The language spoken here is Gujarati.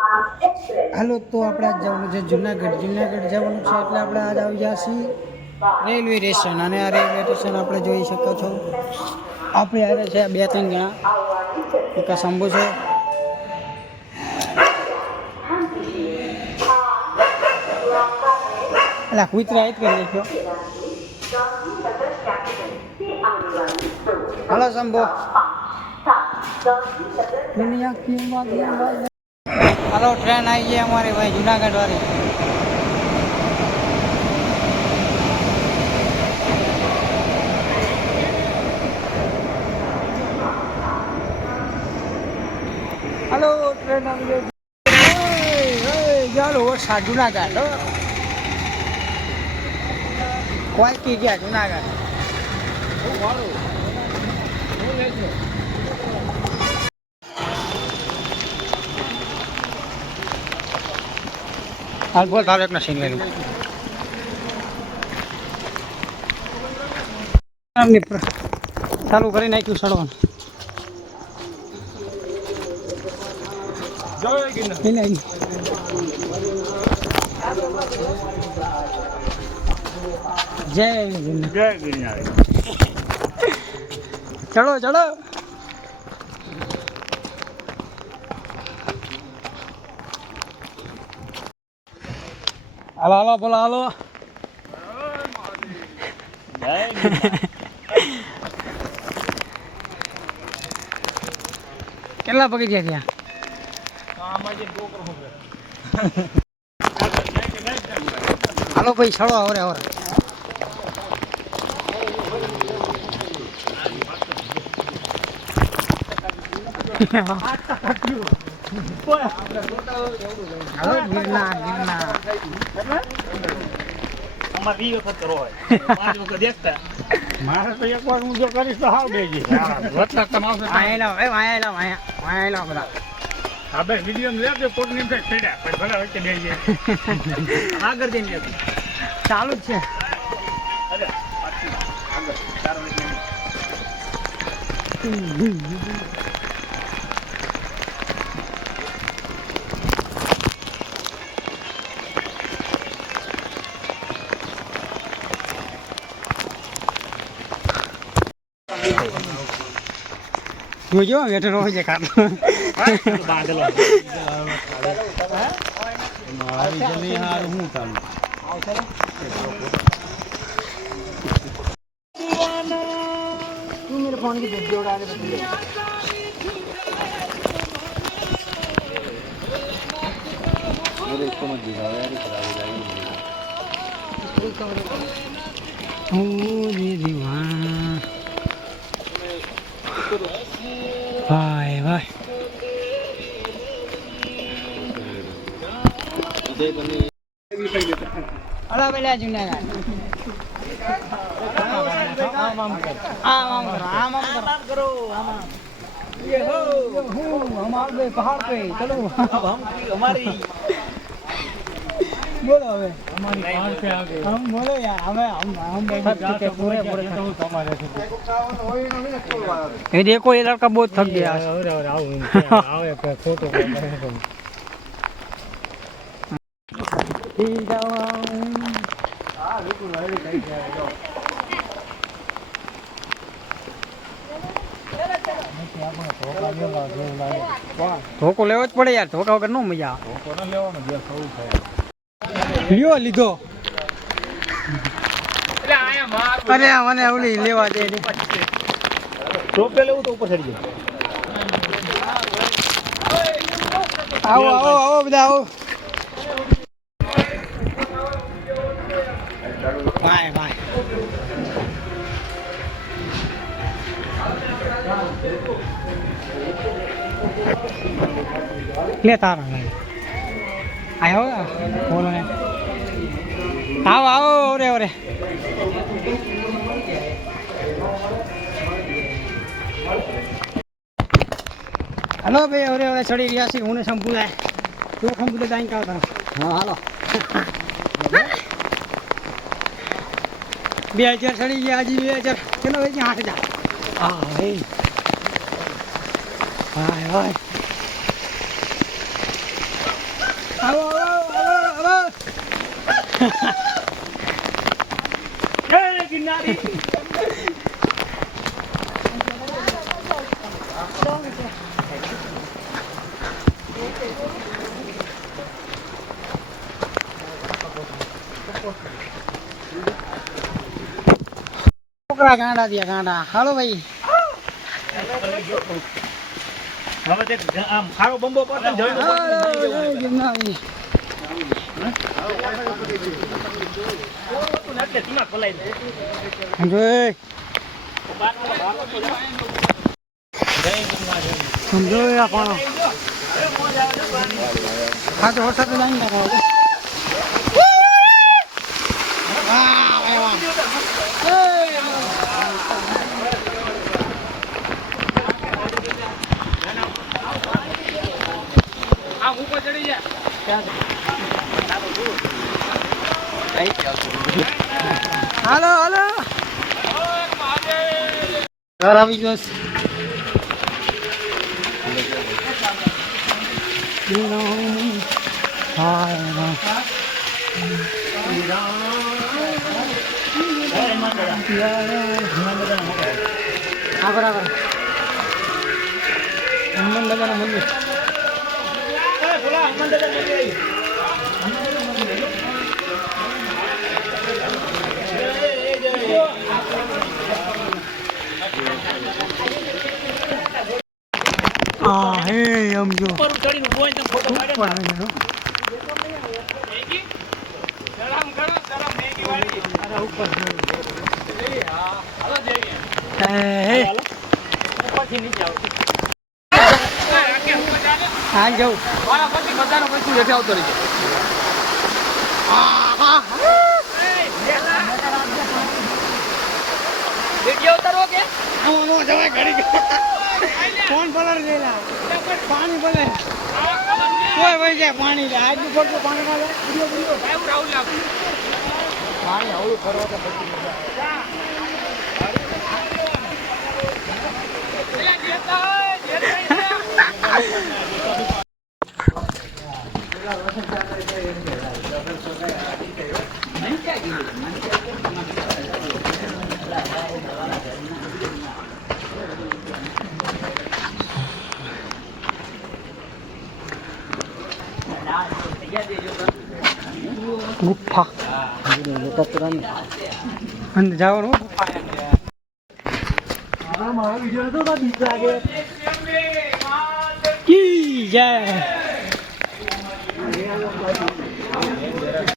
હાલો તો આપણે આજ જવાનું છે જુનાગઢ જવાનું છે એટલે આપણે આજ આવી ગયા છીએ રેલવે સ્ટેશન અને આ રેલવે સ્ટેશન આપણે જોઈ શકો છો આપણે આવે છે 2-3 જણા એક શંભુ છે એટલે કુતરા જ કરી નાખ્યો હાલો શંભુ હાલો ટ્રેન આવી ગઈ અમારી ભાઈ જુનાગઢ વાળી હાલો ટ્રેન આવી ગઈ ચાલો વરસાદ જુનાગઢ કોઈકી ગયા જુનાગઢ હાલ બોલ તારે એક સીન લેલું ચાલુ કરી નાખ્યું સડવાનું જય ગિરનાર ચલો ચલો હાલો હાલો બોલો હાલો કેટલા પગી ગયા હાલો ભાઈ છડો આવરે આવરે હાલો ગિરનાર અમાર 20 વખત કરો હોય 5 વખત દેખતા મારે તો એક વાર હું જો કરીશ તો હાવ બેજી વટલા તમાવશે આયેલા બધા હા ભાઈ વિડિયો ને લેજો કોટ ની ફેક છેડા પણ ભલે વચ્ચે બેજી આગળ જઈને ચાલુ જ છે અરે આગળ 4 મિનિટ જોજો બેઠો રહો છે કામ બાંધલો મારી જની હાર હું ચાલુ આવશે તું મેરે ફોન की वीडियो उड़ा दे मेरे इसको मत दिखाओ यार खराब हो जाएगी ओ रे दीवाना भाई भाई अला बेला जूनागढ़ आम करो ये हो हम आ गए पहाड़ पे चलो अब हम हमारी बोलो हमें हमारी पहाड़ पे आ गए हम बोलो यार हम के पूरे हमारे ये देखो ये लड़का बहुत थक गया आओ फोटो ધોકો લેવો જ પડે યાર ધોકા વગર નો મજા લ્યો લીધો અરે મને ઓલી લેવા દે ટોપે લેવું તો ઉપર ચડી જાય આવો બધા આવો બાય બાય ले तारा नहीं आयो बोलो ने आओ आओ ओरे ओरे हेलो भाई ओरे ओरे चढ़ी गया सी हुने शंभू है तो शंभू ले दाई का था हां हालो 2000 चढ़ी गया जी 2000 चलो भाई 8000 हां भाई हाय हाय એ ગિરનારી છોકરા ગાંડા દિયા ગાંડા હાલો ભાઈ હવે તે આમ ખારો બંબો પડતો જળનો ગિરનારી એટલે દિમાગ ભલાઈ દે સમજો સમજો આ કોણ હા તો વરસાદ લાઈન નાખો આમ ઉપર ચડી જા હાલો હાલો ઘર આવી ગયો આગળ આગળ હનુમાન દાદાનું મંદિર બોલા હનુમાન દાદા મંદિર હા હે એમ જો ઉપર ચડીને કોઈ તો ફોટો પાડે ગરમ ગરમ ગરમ મેગી વાળી અરે ઉપર હા હાલો જઈએ હે ઉપરથી નીચે આવો હા જાઉં વાળા પછી બધાનો પછી હેઠે આવતો રહી જાય ઉતારો કે નો જવાય ઘડી ફોન પલર ગયેલા પાણી ભલે કોઈ ભાઈ જાય પાણી લે આજનું પડતું પાણી ના લે પાણી હવળું ફરવા તો પછી ગુફા અંદર જવાનું કી જય